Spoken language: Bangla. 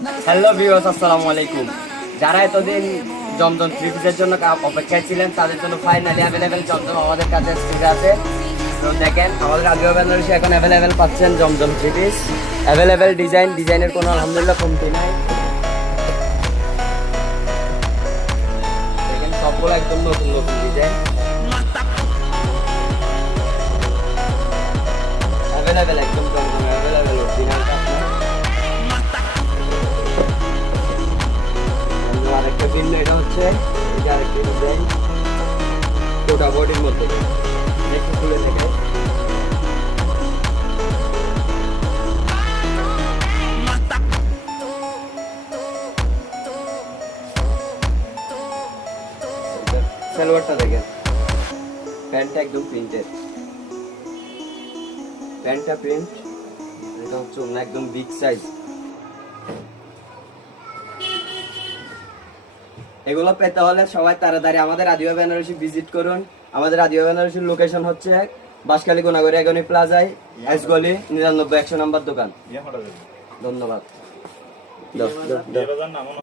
হ্যালো ভিউয়ার্স, আসসালামু আলাইকুম। যারা এতদিন জমজম থ্রি পিসের জন্য অপেক্ষায় ছিলেন তাদের জন্য ফাইনালি অ্যাভেলেবেল জমজম আমাদের কাছে স্টকে আছে। তো দেখেন আমাদের রাজীব বেনারসি এখন অ্যাভেলেবেল পাচ্ছেন জমজম থ্রি পিস, অ্যাভেলেবেল ডিজাইনের কোনো আলহামদুলিল্লাহ কমতি নাই। দেখেন সবগুলো একদম নতুন নতুন ডিজাইন অ্যাভেলেবেল, একদম জমজম অ্যাভেলেবেল অরিজিনালটা আপনার। আরেকটা ভিন্ন এটা হচ্ছে এই যে আরেকটা ডিজাইন গোটা বডির মধ্যে একটু খুলে থেকে সালোয়ারটা দেখেন, প্যান্টটা একদম প্রিন্টেড, প্যান্টটা প্রিন্ট, এটা হচ্ছে অন্য একদম বিগ সাইজ। এগুলো পেতে হলে সবাই তাড়াতাড়ি আমাদের আদিবা বেনারসি ভিজিট করুন। আমাদের আদিবা বেনারসির লোকেশন হচ্ছে বাঁশখালী গোনাগড়ি এগনি প্লাজায় এস গলি 99 100 নম্বর দোকান। ধন্যবাদ।